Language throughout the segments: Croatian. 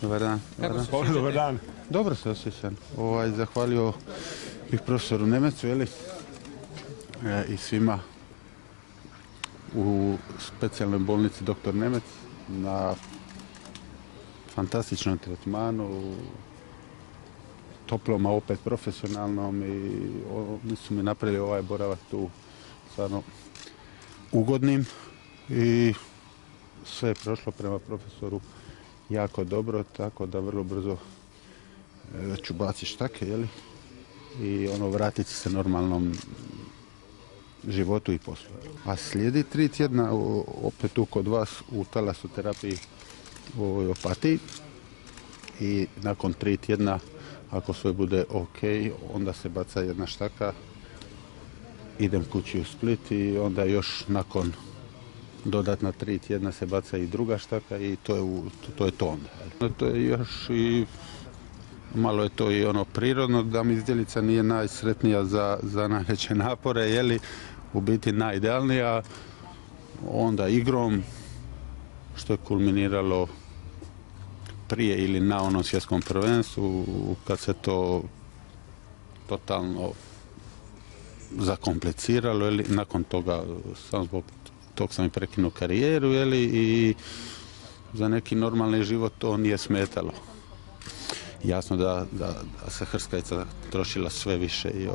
Dobar dan. Dobar dan. Dobro se osjećam. Zahvalio bih profesoru Nemecu, i svima u specijalnoj bolnici dr. Nemec na fantastičnom tretmanu, toplom, a opet profesionalnom, i oni su mi napravili ovaj boravak tu stvarno ugodnim i sve je prošlo prema profesoru jako dobro, tako da vrlo brzo ću baciti štake, i vratiti se normalnom životu i poslu. A slijedi 3 tjedna opet tu kod vas u talasoterapiji u Opatiji i nakon 3 tjedna, ako sve bude ok, onda se baca jedna štaka, idem kući u Split i onda još nakon dodatna 3 tjedna se baca i druga štaka i to je to onda. To je još i malo je to i prirodno da mi izdjelica nije najsretnija za najveće napore, u biti najidealnija, onda igrom, što je kulminiralo prije ili na onom svjetskom prvenstvu, kad se to totalno zakompliciralo, nakon toga sam zbog tog sam i prekinuo karijeru, i za neki normalni život to nije smetalo. Jasno da se hrskavica trošila sve više i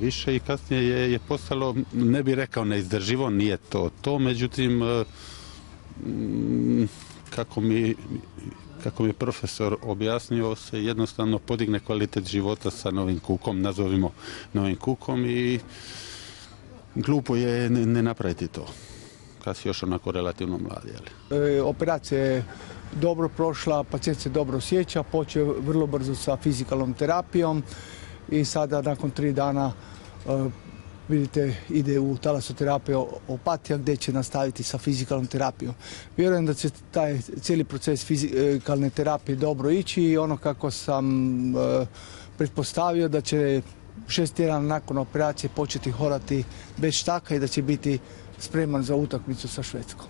više i kasnije je postalo, ne bih rekao neizdrživo, nije to, međutim, kako mi profesor objasnio, se jednostavno podigne kvalitet života sa novim kukom, nazovimo novim kukom, i glupo je ne napraviti to, kad si još onako relativno mlad. Operacija je dobro prošla, pacijent se dobro osjeća, počeo vrlo brzo sa fizikalnom terapijom i sada nakon 3 dana vidite ide u talasoterapiju Opatija gdje će nastaviti sa fizikalnom terapijom. Vjerujem da će taj cijeli proces fizikalne terapije dobro ići i kako sam pretpostavio da će 6 tjedana nakon operacije početi hodati bez štaka i da će biti spreman za utakmicu sa Švedskom.